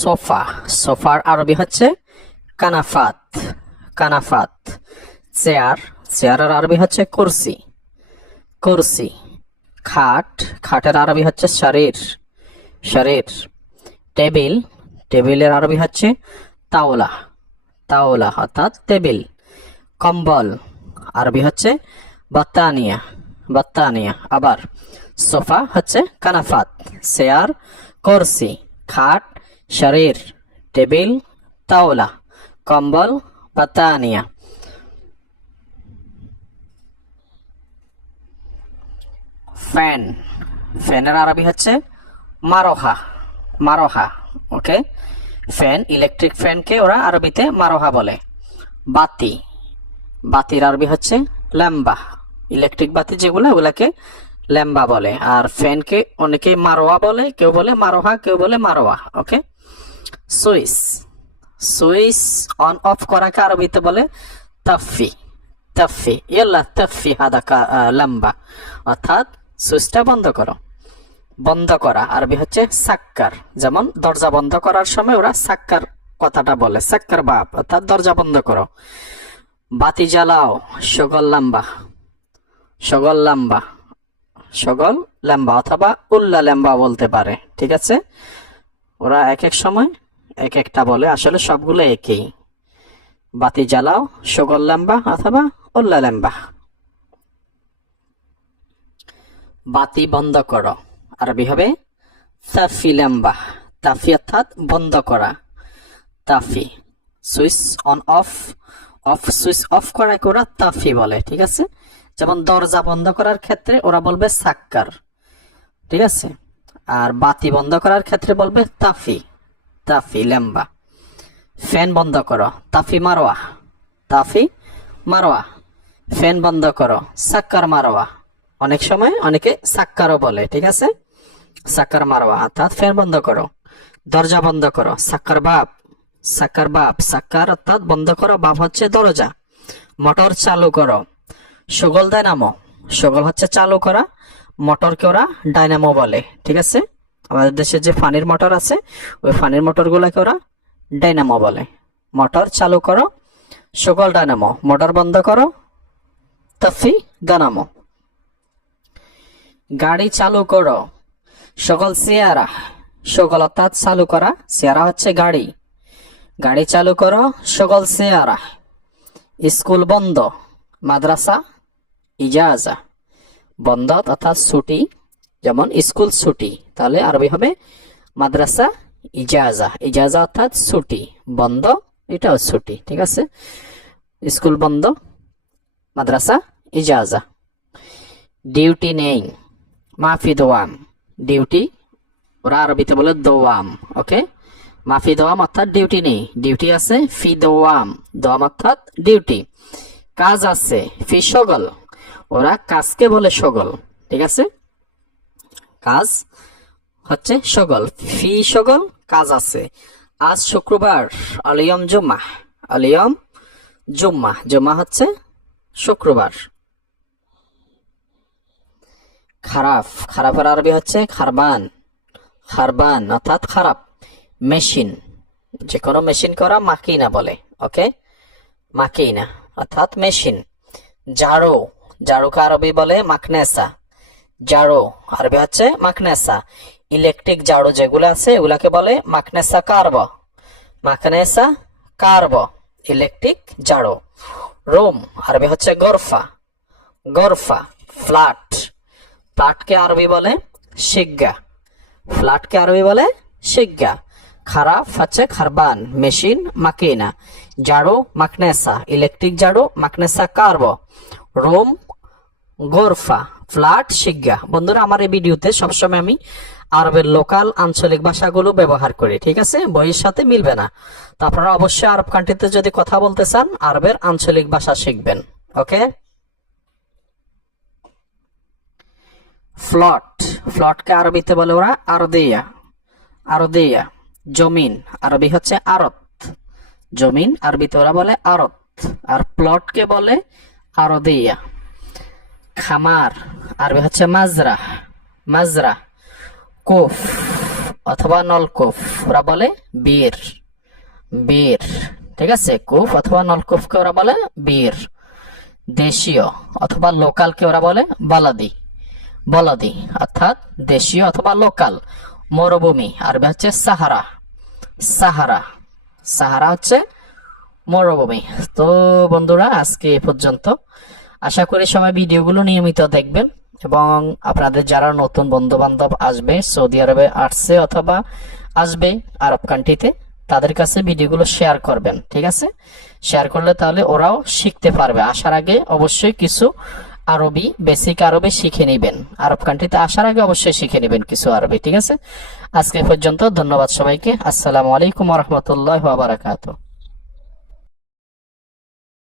Sofa. সোফার আরবি হচ্ছে কানাফাত। কানাফাত। চেয়ার। চেয়ারের আরবি হচ্ছে কুরসি। কুরসি। খাট। খাটের আরবি হচ্ছে শরীর। শরীর। টেবিল। টেবিলের আরবি হচ্ছে তাওলা। তাওলা অর্থাৎ টেবিল। কম্বল। আরবি হচ্ছে বাত্তানিয়া। বাত্তানিয়া। আবার সোফা হচ্ছে কানাফাত। চেয়ার, কুরসি। খাট শরীর টেবিল তাওলা কম্বল বাত্তানিয়া ফ্যান ফ্যানের আরবি হচ্ছে মারোহা মারোহা ওকে ফ্যান ইলেকট্রিক ফ্যানকে ওরা আরবিতে মারোহা বলে। বাতি। বাতির আরবি হচ্ছে ল্যাম্বা। ইলেকট্রিক বাতি যেগুলো, ওগুলাকে ল্যাম্বা বলে। আর ফ্যানকে অনেকে মারোয়া বলে, কেউ বলে মারোহা, কেউ বলে মারোয়া ওকে সুইচ সুইচ অন অফ করাকে আরবিতে বলে তাফি। তাফি, ইয়াল্লা তাফি হাদা লাম্বা। অর্থাৎ সুইচটা বন্ধ করো। বন্ধ করা, আরবি হচ্ছে সাক্কার। যেমন দরজা বন্ধ করার সময় ওরা সাক্কার কথাটা বলে, সাক্কার বাপ। অর্থাৎ দরজা বন্ধ করো। বাতি জ্বালাও, সগল লাম্বা। সগল লাম্বা। সগল ল্যাম্বা অথবা উল্লা ল্যাম্বা বলতে পারে, ঠিক আছে? ওরা এক এক সময় এক একটা বলে, আসলে সবগুলো একই। বাতি জ্বালাও সগল ল্যাম্বা অথবা উল্লা ল্যাম্বা। বাতি বন্ধ করো। আরবি হবে তাফি ল্যাম্বা। তাফি অর্থাৎ বন্ধ করা। তাফি, switch on, off. Off, switch off করাকে ওরা তাফি বলে, ঠিক আছে? যেমন দরজা বন্ধ করার ক্ষেত্রে ওরা বলবে সাক্কার, ঠিক আছে? আর বাতি বন্ধ করার ক্ষেত্রে বলবে তাফি। তাফি ল্যাম্বা ফ্যান বন্ধ করো। তাফি মারোয়া। তাফি মারোয়া। ফ্যান বন্ধ করো। সাক্কার মারোয়া। অনেক সময় অনেকে সাক্কারও বলে, ঠিক আছে? সাক্কার মারোয়া। অর্থাৎ ফ্যান বন্ধ করো। দরজা বন্ধ করো। সাক্কার বাপ সাক্কার বাপ, সাক্কার অর্থাৎ বন্ধ করো। বাপ হচ্ছে দরজা। মোটর চালু করো। সগল ডাইনামো। সগল হচ্ছে চালু করা। মোটরকে ওরা ডাইনামো বলে, ঠিক আছে? আমাদের দেশে যে ফানির মোটর আছে, ওই ফানির মোটরগুলোকে ওরা ডাইনামো বলে। মোটর চালু করো, সকল ডাইনামো মোটর বন্ধ করো, তফি ডানামো গাড়ি চালু করো, সকল সিয়ারা সকল অর্থাৎ চালু করা সিয়ারা হচ্ছে গাড়ি। গাড়ি চালু করো, সকল সিয়ারা স্কুল বন্ধ, মাদ্রাসা, ইজাজা। বন্ধ অর্থাৎ ছুটি। যেমন স্কুল ছুটি, তাহলে আরবি হবে মাদ্রাসা ইজাজা। ইজাজা অর্থাৎ ছুটি, বন্ধ, এটাও ছুটি, ঠিক আছে? স্কুল বন্ধ, মাদ্রাসা ইজাজা। ডিউটি নেই, মাফি দোয়াম। ডিউটি, ওরা আরবিতে বলে দোয়াম, ওকে? মাফি দোয়াম অর্থাৎ ডিউটি নেই। ডিউটি আছে ফি দোয়াম। দোয়াম অর্থাৎ ডিউটি। কাজ আছে, ফি সগল। ওরা কাজকে বলে সগল, ঠিক আছে? কাজ হচ্ছে সগল। ফি সগল, কাজ আছে। আজ শুক্রবার, আলিয়ম জুম্মা। আলিয়ম জুম্মা। জুম্মা হচ্ছে শুক্রবার। খারাপ খারাপের আরবি হচ্ছে খারবান। খারবান অর্থাৎ খারাপ। মেশিন। যে কোনো মেশিন করা মাকিনা বলে, ওকে? মাকিনা অর্থাৎ মেশিন। জারো। জারোকে আরবি বলে মাকনেসা। জারো, আরবি হচ্ছে মাকনেসা ইলেকট্রিক জারো যেগুলো আছে, এগুলাকে বলে মাকনেসা কার্ব। মাকনেসা কার্ব, ইলেকট্রিক জারো। রুম, আরবি হচ্ছে গরফা। গরফা ফ্ল্যাট ফ্ল্যাটকে আরবি বলে শিগ্গা। ফ্ল্যাটকে আরবি বলে শিগ্গা। খারাপ হচ্ছে খারবান, মেশিন, মাকিনা। জাড়ো মাকনেসা ইলেকট্রিক জাড়ো মাকনেসা কার্ব। রোম গোরফা ফ্ল্যাট শিগ্গা। বন্ধুরা, আমার এই ভিডিওতে সবসময় আমি আরবের লোকাল, আঞ্চলিক ভাষাগুলো ব্যবহার করি, ঠিক আছে? বইয়ের সাথে মিলবে না। তো আপনারা অবশ্যই আরব কান্ট্রিতে যদি কথা বলতে চান, আরবের আঞ্চলিক ভাষা শিখবেন, ওকে? ফ্লট, ফ্লটকে আরবিতে বলে ওরা আরদিয়া আরদিয়া, জমিন। আরবি হচ্ছে আরত। জমিন, আরবিতে ওরা বলে আরত। আর প্লটকে বলে আরদিয়া। খামার, আরবি হচ্ছে মাজরা মাজরা কোফ অথবা নলকূপ ওরা বলে বীর বীর, ঠিক আছে? কূপ অথবা নলকূপকে ওরা বলে বীর। দেশীয় অথবা লোকালকে ওরা বলে বলদি বলদি, অর্থাৎ দেশীয় অথবা লোকাল। মরুভূমি, আরবি হচ্ছে সাহারা সাহারা সাহারা হচ্ছে মরুভূমি। তো বন্ধুরা, আজকে এ পর্যন্ত। আশা করি সবাই ভিডিওগুলো নিয়মিত দেখবেন এবং আপনাদের যারা নতুন বন্ধু বান্ধব আসবে, সৌদি আরবে আসছে অথবা আসবে আরব কান্ট্রিতে তাদের কাছে ভিডিওগুলো শেয়ার করবেন, ঠিক আছে? শেয়ার করলে তাহলে ওরাও শিখতে পারবে। আসার আগে অবশ্যই কিছু আরবি বেসিক আরবি শিখে নেবেন। আরব কান্ট্রিতে আসার আগে অবশ্যই শিখে নেবেন কিছু আরবি, ঠিক আছে? আজকে পর্যন্ত ধন্যবাদ সবাইকে। আসসালামু আলাইকুম রহমতুল্লাহ বারাকাতুহ।